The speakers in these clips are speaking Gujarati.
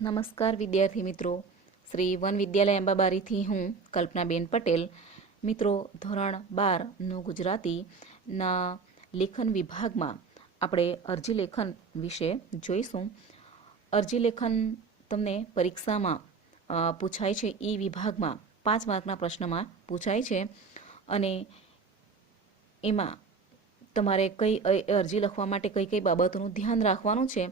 નમસ્કાર વિદ્યાર્થી મિત્રો. શ્રી વન વિદ્યાલય અંબાબારીથી હું કલ્પનાબેન પટેલ. મિત્રો, ધોરણ બારનું ગુજરાતીના લેખન વિભાગમાં આપણે અરજી લેખન વિશે જોઈશું. અરજી લેખન તમને પરીક્ષામાં પૂછાય છે ઈ વિભાગમાં પાંચ માર્કના પ્રશ્નમાં પૂછાય છે અને એમાં તમારે કઈ અરજી લખવા માટે કઈ કઈ બાબતોનું ધ્યાન રાખવાનું છે.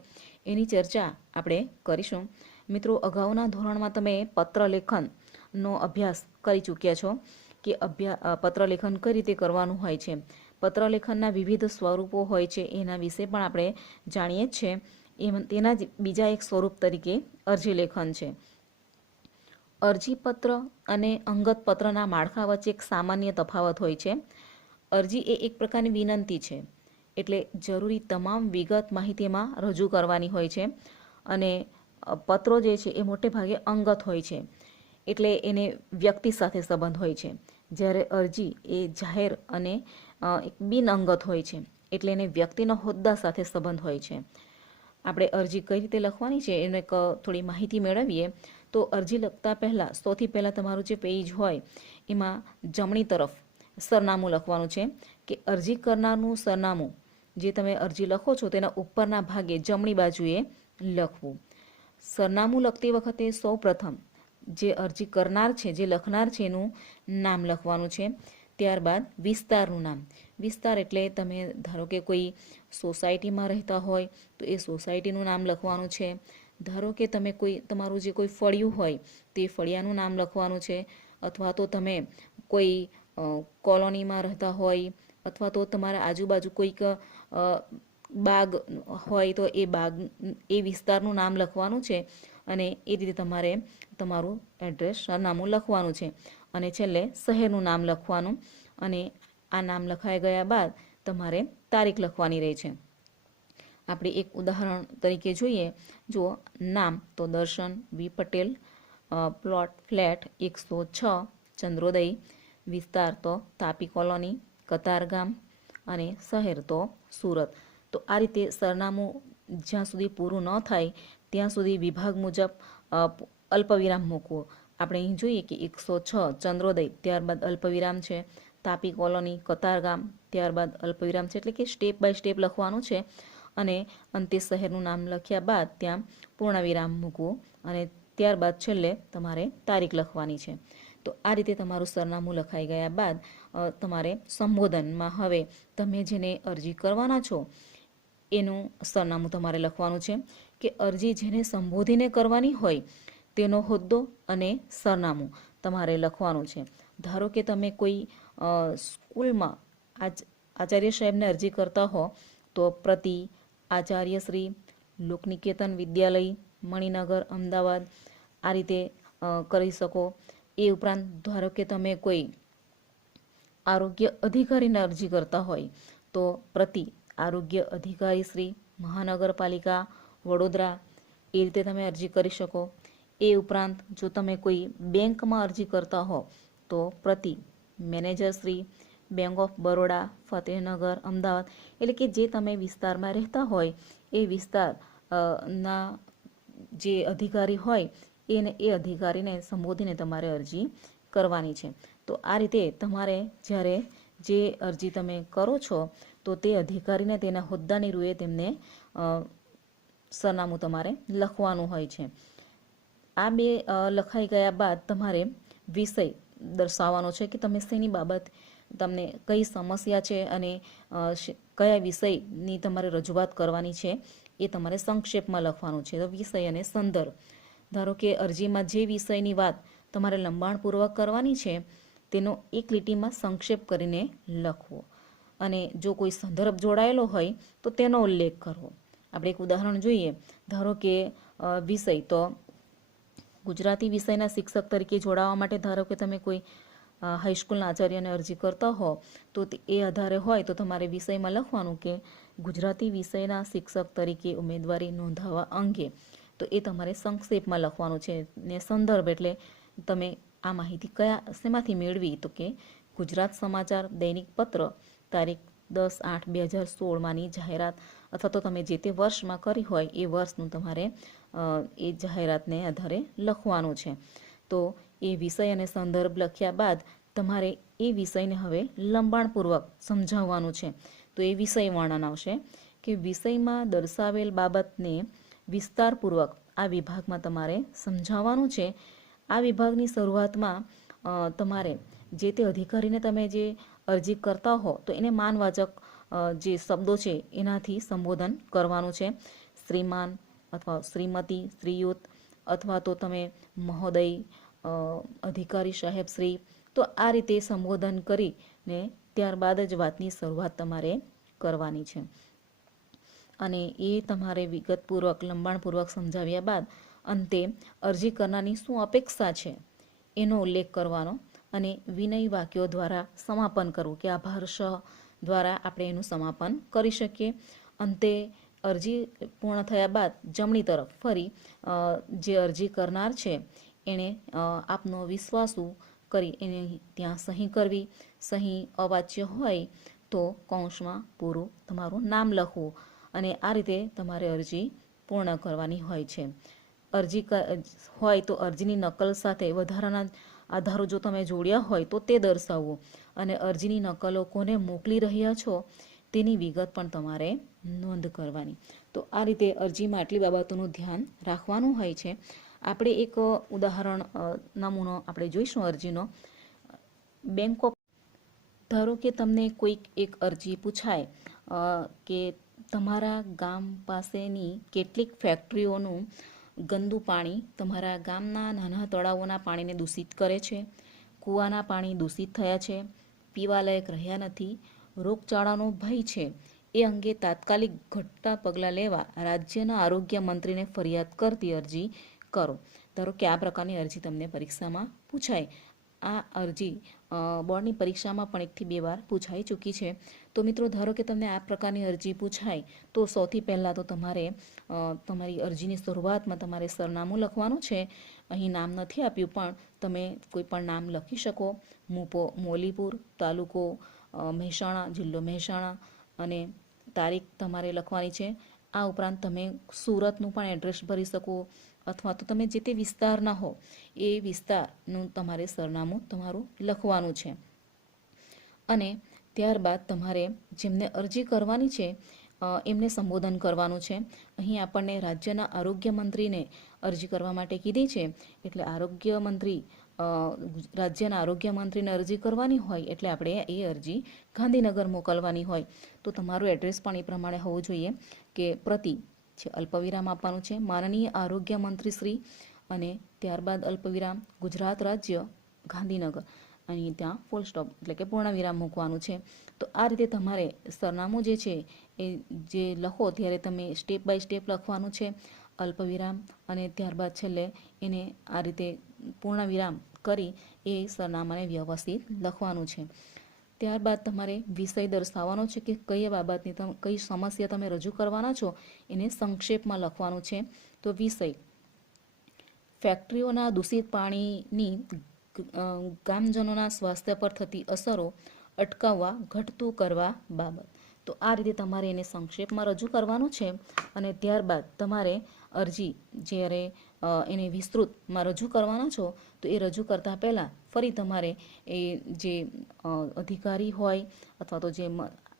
એની ચર્ચા આપણે કરીશું. મિત્રો, અગાઉના ધોરણમાં તમે પત્રલેખનનો અભ્યાસ કરી ચૂક્યા છો કે અભ્યા પત્રલેખન કઈ રીતે કરવાનું હોય છે? પત્રલેખનના વિવિધ સ્વરૂપો હોય છે, એના વિશે પણ આપણે જાણીએ જ છે. એમ, તેના જ બીજા એક સ્વરૂપ તરીકે અરજી લેખન છે. અરજીપત્ર અને અંગત પત્રના માળખા વચ્ચે એક સામાન્ય તફાવત હોય છે. અરજી એ એક પ્રકારની વિનંતી છે. એટલે જરૂરી તમામ વિગત માહિતીમાં રજૂ કરવાની હોય છે. અને પત્રો જે છે એ મોટે ભાગે અંગત હોય છે. એટલે એને વ્યક્તિ સાથે સંબંધ હોય છે. જ્યારે અરજી એ જાહેર અને બિનઅંગત હોય છે. એટલે એને વ્યક્તિના હોદ્દા સાથે સંબંધ હોય છે. આપણે અરજી કઈ રીતે લખવાની છે એને થોડી માહિતી મેળવીએ. તો અરજી લખતા પહેલાં, સૌથી પહેલાં તમારું જે પેજ હોય, એમાં જમણી તરફ સરનામું લખવાનું છે કે અરજી કરનારનું સરનામું જે તમે અરજી લખો છો તેના ઉપરના ભાગે જમણી બાજુએ લખવું. સરનામું લખતી વખતે સૌ પ્રથમ જે અરજી કરનાર છે, જે લખનાર છે એનું નામ લખવાનું છે. ત્યારબાદ વિસ્તારનું નામ. વિસ્તાર એટલે તમે ધારો કે કોઈ સોસાયટીમાં રહેતા હોય તો એ સોસાયટીનું નામ લખવાનું છે. ધારો કે તમે કોઈ, તમારું જે કોઈ ફળિયું હોય તે ફળિયાનું નામ લખવાનું છે. અથવા તો તમે કોઈ કોલોનીમાં રહેતા હોય અથવા તો તમારા આજુબાજુ કોઈક બાગ હોય તો એ બાગ, એ વિસ્તારનું નામ લખવાનું છે અને એ રીતે તમારે તમારું એડ્રેસ સરનામું લખવાનું છે. અને છેલ્લે શહેરનું નામ લખવાનું અને આ નામ લખાઈ ગયા બાદ તમારે તારીખ લખવાની રહે છે. આપણે એક ઉદાહરણ તરીકે જોઈએ. જો નામ તો દર્શન, વી પટેલ પ્લોટ, ફ્લેટ, એકસો છ, ચંદ્રોદય, વિસ્તાર તો તાપી કોલોની, કતારગામ અને શહેર તો સુરત. તો આ રીતે સરનામું જ્યાં સુધી પૂરું ન થાય, ત્યાં સુધી વિભાગ મુજબ અલ્પવિરામ મૂકવો. આપણે અહીં જોઈએ કે એકસો છ ચંદ્રોદય ત્યારબાદ અલ્પવિરામ છે, તાપી કોલોની કતારગામ ત્યારબાદ અલ્પવિરામ છે, એટલે કે સ્ટેપ બાય સ્ટેપ લખવાનું છે. અને અંતે શહેરનું નામ લખ્યા બાદ ત્યાં પૂર્ણવિરામ મૂકવું અને ત્યારબાદ છેલ્લે તમારે તારીખ લખવાની છે. તો આ રીતે તમારું સરનામું લખાઈ ગયા બાદ તમારે સંબોધનમાં હવે તમે જેને અરજી કરવાના છો, એનું સરનામું તમારે લખવાનું છે કે અરજી જેને સંબોધીને કરવાની હોય તેનો હોદ્દો અને સરનામું તમારે લખવાનું છે. ધારો કે તમે કોઈ સ્કૂલમાં આચ, આચાર્ય સાહેબને અરજી કરતા હો, તો પ્રતિ આચાર્યશ્રી લોકનિકેતન વિદ્યાલય, મણિનગર, અમદાવાદ આ રીતે કરી શકો. એ ઉપરાંત ધારો કે તમે કોઈ આરોગ્ય અધિકારીને અરજી કરતા હોય, તો પ્રતિ આરોગ્ય અધિકારી શ્રી, મહાનગરપાલિકા, વડોદરા એ રીતે તમે અરજી કરી શકો. એ ઉપરાંત જો તમે કોઈ બેંકમાં અરજી કરતા હો, તો પ્રતિ manager Shri, bank of Baroda, Fatehnagar, Ahmedabad એટલે કે જે તમે વિસ્તારમાં રહેતા હોય, એ વિસ્તાર ના જે અધિકારી હોય એને એ અધિકારીને સંબોધીને તમારે અરજી કરવાની છે. તો આ રીતે તમારે જ્યારે જે અરજી તમે કરો છો, તો તે અધિકારીને તેના હોદ્દાની રૂએ તેમને સરનામું તમારે લખવાનું હોય છે. આ બે લખાઈ ગયા બાદ તમારે વિષય દર્શાવવાનો છે કે તમે શેની બાબત તમને કઈ સમસ્યા છે અને કયા વિષયની તમારે રજૂઆત કરવાની છે એ તમારે સંક્ષેપમાં લખવાનું છે. તો વિષય અને સંદર્ભ ધારો કે અરજીમાં જે વિષયની વાત તમારે લંબાણપૂર્વક કરવાની છે, તેનો એક લીટીમાં સંક્ષેપ કરીને લખવો. અને જો કોઈ સંદર્ભ જોડાયેલો હોય, તો તેનો ઉલ્લેખ કરવો. આપણે એક ઉદાહરણ જોઈએ. ધારો કે વિષય. તો ગુજરાતી વિષયના શિક્ષક તરીકે જોડાવા માટે ધારો કે તમે કોઈ હાઈસ્કૂલના આચાર્યને અરજી કરતા હો તો એ આધારે હોય, તો તમારે વિષયમાં લખવાનું કે ગુજરાતી વિષયના શિક્ષક તરીકે ઉમેદવારી નોંધાવવા અંગે. તો એ તમારે સંક્ષેપમાં લખવાનું છે ને સંદર્ભ એટલે તમે આ માહિતી કયા શેમાંથી મેળવી તો કે ગુજરાત સમાચાર દૈનિક પત્ર તારીખ દસ આઠ બે હજાર સોળમાંની જાહેરાત અથવા તો તમે જે તે વર્ષમાં કરી હોય એ વર્ષનું તમારે એ જાહેરાતને આધારે લખવાનું છે. તો એ વિષય અને સંદર્ભ લખ્યા બાદ તમારે એ વિષયને હવે લંબાણપૂર્વક સમજાવવાનું છે. તો એ વિષય વર્ણન આવશે કે વિષયમાં દર્શાવેલ બાબતને વિસ્તારપૂર્વક આ વિભાગમાં તમારે સમજાવવાનું છે. આ વિભાગની શરૂઆતમાં તમારે જે તે અધિકારીને તમે જે અરજી કરતા હો, તો એને માનવાચક જે શબ્દો છે, એનાથી સંબોધન કરવાનું છે. શ્રીમાન અથવા શ્રીમતી, શ્રીયુત અથવા તો તમે મહોદય અધિકારી સાહેબ શ્રી, તો આ રીતે સંબોધન કરીને ત્યારબાદ જ વાતની શરૂઆત તમારે કરવાની છે. અને એ તમારે વિગતપૂર્વક, લંબાણપૂર્વક સમજાવ્યા બાદ અંતે અરજી કરનારની શું અપેક્ષા છે એનો ઉલ્લેખ કરવાનો અને વિનય વાક્યો દ્વારા સમાપન કરવું કે આભાર શ દ્વારા આપણે એનું સમાપન કરી શકીએ. અંતે અરજી પૂર્ણ થયા બાદ જમણી તરફ ફરી જે અરજી કરનાર છે એણે આપનો વિશ્વાસુ કરી એને ત્યાં સહી કરવી. સહી અવાચ્ય હોય તો કૌંસમાં પૂરું તમારું નામ લખવું. અને આ રીતે તમારે અરજી પૂર્ણ કરવાની હોય છે. અરજી હોય તો અરજીની નકલ સાથે વધારાના આધારો જો તમે જોડ્યા હોય તો તે દર્શાવવો અને અરજીની નકલો કોને મોકલી રહ્યા છો તેની વિગત પણ તમારે નોંધ કરવાની. તો આ રીતે અરજીમાં આટલી બાબતોનું ધ્યાન રાખવાનું હોય છે. આપણે એક ઉદાહરણ નમૂનો આપણે જોઈશું અરજીનો. બેંક ઓફ, ધારો કે તમને કોઈક એક અરજી પૂછાય કે તમારા ગામ પાસેની કેટલીક ફેક્ટરીઓનું ગંદુ પાણી તમારા ગામના નાના તળાવોના પાણીને દૂષિત કરે છે, કૂવાના પાણી દૂષિત થયા છે, પીવાલાયક રહ્યા નથી, રોગચાળાનો ભય છે, એ અંગે તાત્કાલિક ઘટતા પગલાં લેવા રાજ્યના આરોગ્ય મંત્રીને ફરિયાદ કરતી અરજી કરો. ધારો કે આ પ્રકારની અરજી તમને પરીક્ષામાં પૂછાય. આ અરજી બોર્ડની પરીક્ષામાં પણ એકથી બે વાર પૂછાઈ ચૂકી છે. તો મિત્રો ધારો કે તમને આ પ્રકારની અરજી પૂછાય, તો સૌથી પહેલાં તો તમારે તમારી અરજીની શરૂઆતમાં તમારે સરનામું લખવાનું છે. અહીં નામ નથી આપ્યું, પણ તમે કોઈ પણ નામ લખી શકો. મુપો, મોલીપુર તાલુકો મહેસાણા, જિલ્લો મહેસાણા અને તારીખ તમારે લખવાની છે. આ ઉપરાંત તમે સુરતનું પણ એડ્રેસ ભરી શકો અથવા તો તમે જે તે વિસ્તારના હો, એ વિસ્તારનું તમારે સરનામું તમારું લખવાનું છે. અને ત્યારબાદ તમારે જેમને અરજી કરવાની છે એમને સંબોધન કરવાનું છે. અહીં આપણને રાજ્યના આરોગ્ય મંત્રીને અરજી કરવા માટે કીધી છે. એટલે આરોગ્ય મંત્રી રાજ્યના આરોગ્ય મંત્રીને અરજી કરવાની હોય એટલે આપણે એ અરજી ગાંધીનગર મોકલવાની હોય. તો તમારું એડ્રેસ પણ એ પ્રમાણે હોવું જોઈએ કે પ્રતિ છે અલ્પવિરામ આપવાનું છે, માનનીય આરોગ્ય મંત્રી શ્રી અને ત્યારબાદ અલ્પવિરામ ગુજરાત રાજ્ય ગાંધીનગર. અને ત્યાં ફૂલ સ્ટોપ એટલે કે પૂર્ણ વિરામ મૂકવાનું છે. તો આ રીતે તમારે સરનામું જે છે, એ જે લખો ત્યારે તમે સ્ટેપ બાય સ્ટેપ લખવાનું છે, અલ્પવિરામ અને ત્યારબાદ છેલ્લે એને આ રીતે પૂર્ણ વિરામ કરી એ સરનામાને વ્યવસ્થિત લખવાનું છે. ત્યારબાદ તમારે વિષય દર્શાવવાનો છે કે કઈ બાબતની તમે, કઈ સમસ્યા તમે રજૂ કરવાના છો, એને સંક્ષેપમાં લખવાનું છે. તો વિષય, ફેક્ટરીઓના દૂષિત પાણીની ગામજનોના સ્વાસ્થ્ય પર થતી અસરો અટકાવવા, ઘટતું કરવા બાબત. તો આ રીતે તમારે એને સંક્ષેપમાં રજૂ કરવાનું છે અને ત્યારબાદ તમારે અરજી જ્યારે એને વિસ્તૃતમાં રજૂ કરવાના છો, તો એ રજૂ કરતાં પહેલાં ફરી તમારે એ જે અધિકારી હોય અથવા તો જે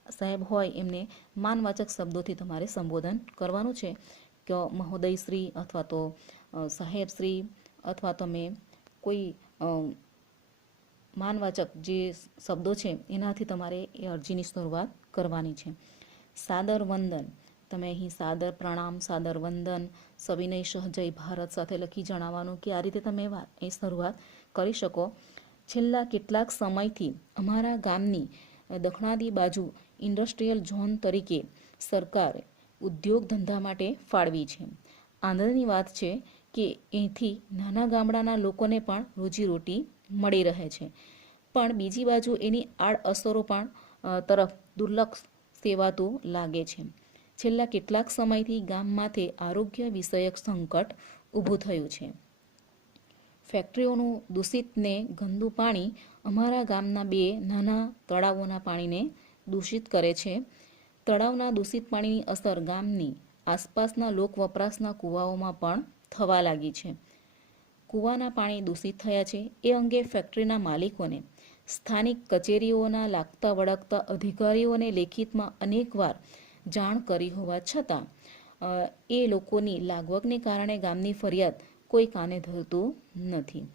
સાહેબ હોય એમને માનવાચક શબ્દોથી તમારે સંબોધન કરવાનું છે. કે મહોદયશ્રી અથવા તો સાહેબશ્રી અથવા તમે કોઈ માનવાચક જે શબ્દો છે એનાથી તમારે એ અરજીની શરૂઆત કરવાની છે. સાદર વંદન. તમે અહીં સાદર પ્રણામ સાદર વંદન સવિનય સહજય ભારત સાથે લખી જણાવવાનું કે આ રીતે તમે એ શરૂઆત કરી શકો. છેલ્લા કેટલાક સમયથી અમારા ગામની અ, દક્ષિણાદી બાજુ ઇન્ડસ્ટ્રીયલ ઝોન તરીકે સરકારે ઉદ્યોગ ધંધા માટે ફાળવી છે. આનંદની વાત છે કે અહીંથી નાના ગામડાના લોકોને પણ રોજીરોટી મળી રહે છે. પણ બીજી બાજુ એની આડઅસરો પણ તરફ દુર્લક્ષ સેવાતું લાગે છે. છેલ્લા કેટલાક સમયથી ગામમાંથી આરોગ્ય વિષયક સંકટ ઊભું થયું છે. ફેક્ટરીઓનું દૂષિત ને ગંદુ પાણી અમારા ગામના બે નાના તળાવોના પાણીને દૂષિત કરે છે. તળાવના દૂષિત પાણીની અસર ગામની આસપાસના લોક વપરાશના કૂવાઓમાં પણ થવા લાગી છે. કૂવાના પાણી દૂષિત થયા છે. એ અંગે ફેક્ટરીના માલિકોને, સ્થાનિક કચેરીઓના લાગતા વળગતા અધિકારીઓને લેખિતમાં અનેકવાર જાણ કરી હોવા છતાં એ લોકોની લાગવગને કારણે ગામની ફરિયાદ કોઈ કાને ધરતું નથી.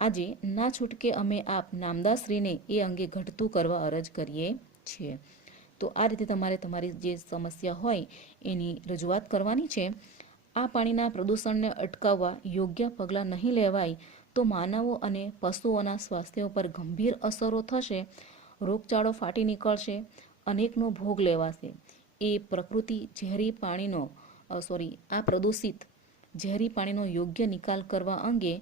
આજે ના છૂટકે અમે આપ નામદાશ્રીને એ અંગે ઘટતું કરવા અરજ કરીએ છીએ. તો આ રીતે તમારે તમારી જે સમસ્યા હોય એની રજૂઆત કરવાની છે. આ પાણીના પ્રદૂષણને અટકાવવા યોગ્ય પગલાં નહીં લેવાય તો માનવો અને પશુઓના સ્વાસ્થ્ય ઉપર ગંભીર અસરો થશે, રોગચાળો ફાટી નીકળશે, અનેકનો ભોગ લેવાશે. એ પ્રકૃતિ ઝેરી પાણીનો સોરી, આ પ્રદૂષિત ઝેરી પાણીનો યોગ્ય નિકાલ કરવા અંગે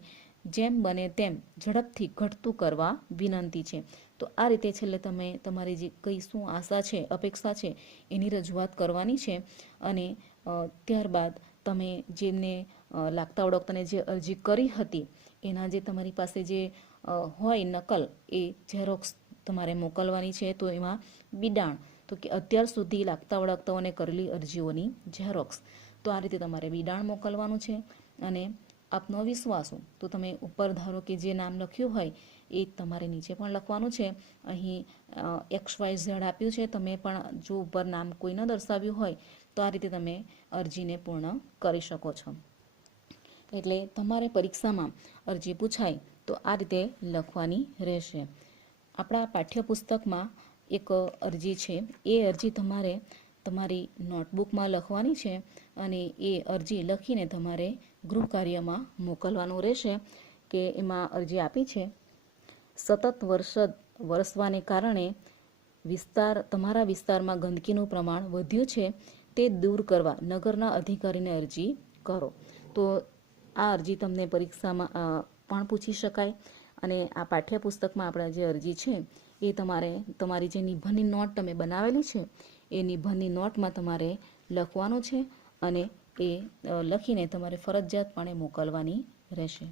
જેમ બને તેમ ઝડપથી ઘટતું કરવા વિનંતી છે. તો આ રીતે છેલ્લે તમે, તમારી જે કઈ શું આશા છે, અપેક્ષા છે, એની રજૂઆત કરવાની છે અને ત્યારબાદ તમે જેમને લાગતા ઓળખતાને જે અરજી કરી હતી, એના જે તમારી પાસે જે હોય નકલ, એ ઝેરોક્સ તમારે મોકલવાની છે, તો એમાં બિડાણ. તો કે અત્યાર સુધી લાગતા ઓળખતાઓને કરેલી અરજીઓની ઝેરોક્સ તો આ રીતે તમારે બિડાણ મોકલવાનું છે અને આપનો વિશ્વાસો તો તમે ઉપર ધારો કે જે નામ લખ્યું હોય, એ તમારે નીચે પણ લખવાનું છે. અહીં એક્સ વાય ઝેડ આપ્યું છે. તમે પણ જો ઉપર નામ કોઈ ન દર્શાવ્યું હોય તો આ રીતે તમે અરજીને પૂર્ણ કરી શકો છો. એટલે તમારે પરીક્ષામાં અરજી પૂછાય તો આ રીતે લખવાની રહેશે. આપણા પાઠ્યપુસ્તકમાં એક અરજી છે. એ અરજી તમારે તમારી નોટબુકમાં લખવાની છે અને એ અરજી લખીને તમારે ગૃહ કાર્યમાં મોકલવાનું રહેશે કે એમાં અરજી આપી છે. સતત વર્ષ વરસવાને કારણે વિસ્તાર તમારા વિસ્તારમાં ગંદકીનું પ્રમાણ વધ્યું છે. તે દૂર કરવા નગરના અધિકારીને અરજી કરો. તો આ અરજી તમને પરીક્ષામાં પણ પૂછી શકાય અને આ પાઠ્યપુસ્તકમાં આપણા જે અરજી છે એ તમારે, તમારી જે નિબંધની નોટ તમે બનાવેલી છે, એ નિબંધની નોટમાં તમારે લખવાનું છે અને એ લખીને તમારે ફરજિયાતપણે મોકલવાની રહેશે.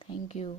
Thank you